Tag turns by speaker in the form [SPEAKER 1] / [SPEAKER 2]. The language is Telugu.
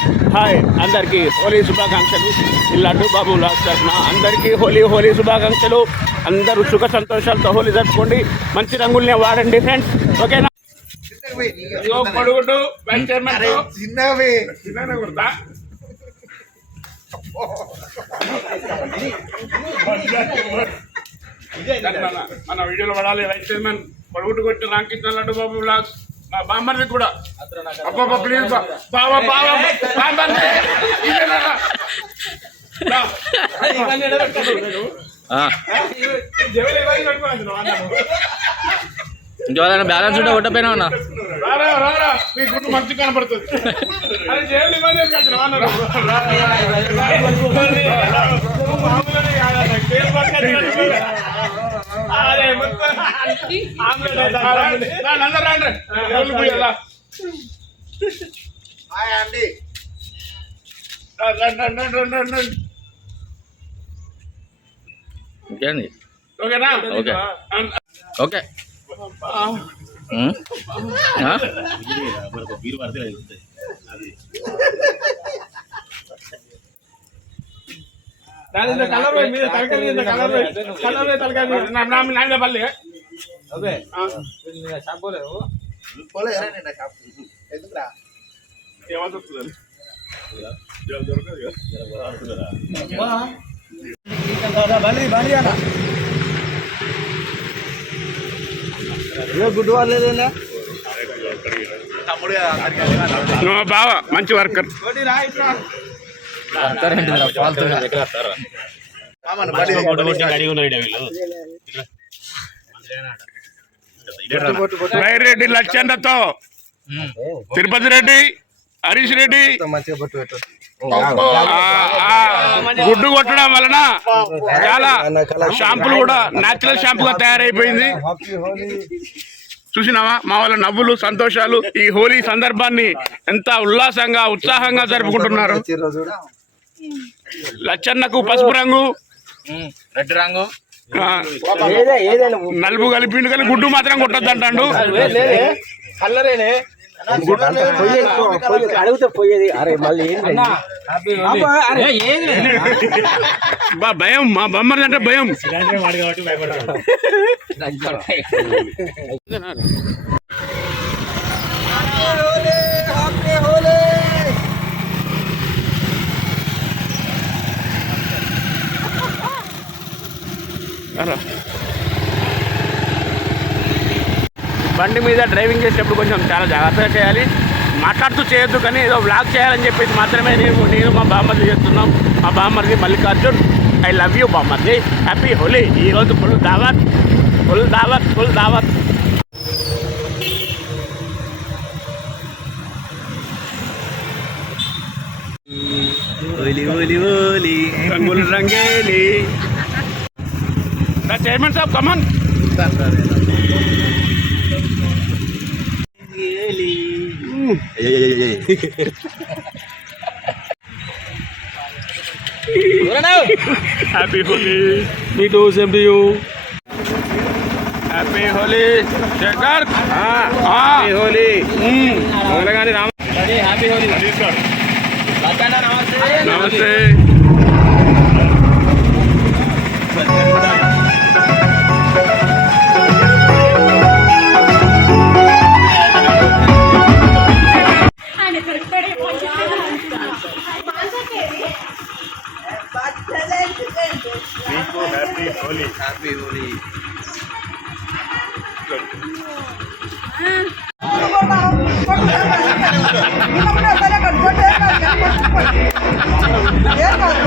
[SPEAKER 1] హాయ్ అందరికీ హోలీ శుభాకాంక్షలు. ఈ లడ్డు బాబు లాస్ తరఫున అందరికీ హోలీ హోలీ శుభాకాంక్షలు. అందరూ సుఖ సంతోషాలతో హోలీ జరుపుకోండి. మంచి రంగుల్ని వాడండి ఫ్రెండ్స్ ఓకేనా?
[SPEAKER 2] కొడుగుడు చిన్నవి. కొడతా. మన- వీడియోలో పడాలి వైస్ చైర్మన్ కొడుగుడు కొట్టి రాంకించిన లడ్డు బాబు బ్లాగ్స్ మా బామ్మర్ది కూడా అబ్బా ప్లీజ్ బాబా బాబా బామ్మర్ది
[SPEAKER 3] బ్యాలెన్స్ ఉంటే కొట్టపోయినా ఉన్నా
[SPEAKER 2] మంచి కనపడుతుంది అరే అండి. రండి. ఇంకేంది? ఓకేనా?
[SPEAKER 3] ఓకే. ఓకే.
[SPEAKER 2] కలర్ కలర్ తలకాయ మీద. నా- నా- నా మీద పల్లి. ఆ,
[SPEAKER 4] పోలే ఎరా నిన్న షాప్ ఎందుకురా.
[SPEAKER 5] గుడ్డు వాళ్ళేదేనా
[SPEAKER 2] బావ మంచి వర్కర్.
[SPEAKER 3] ఫాల్తుగా. మామను బడి
[SPEAKER 2] వైరెడ్డి లక్ష్యంతో ఉమ్. తిరుపతి రెడ్డి హరీష్ రెడ్డి. గుడ్డు కొట్టడం వలన చాలా షాంపులు కూడా నేచురల్ షాంపుగా తయారైపోయింది. చూసినావా? మా వాళ్ళ నవ్వులు సంతోషాలు ఈ హోలీ సందర్భాన్ని ఎంత ఉల్లాసంగా ఉత్సాహంగా జరుపుకుంటున్నారు. లచ్చన్నకు పసుపు రంగు. రెడ్ రంగు. నలుపు కలిపిండు కానీ గుడ్డు మాత్రం కొట్టద్దంటాడు.
[SPEAKER 4] అడిగితే పోయేది అరే మళ్ళీ
[SPEAKER 2] బా భయం మా బొమ్మలు అంటే భయం.
[SPEAKER 1] బండి మీద డ్రైవింగ్ చేసేటప్పుడు కొంచెం చాలా జాగ్రత్తగా చేయాలి. మాట్లాడుతూ చేయొద్దు కానీ ఏదో వ్లాగ్ చేయాలని చెప్పేసి మాత్రమే నేను నేను మా బామ్మర్ది చేస్తున్నాం. మా బామ్మర్ది మల్లికార్జున్. ఐ లవ్ యూ బామ్మర్ది. హ్యాపీ హోలీ ఈరోజు ఫుల్ దావత్. ఫుల్ దావత్ ఫుల్ దావత్.
[SPEAKER 3] రంగులు రంగేలి.
[SPEAKER 2] Chairman Saab come on happy Holi
[SPEAKER 3] me too same to you
[SPEAKER 2] happy Holi Shekhar
[SPEAKER 3] Holi Holi
[SPEAKER 2] happy Holi ఏం కాదు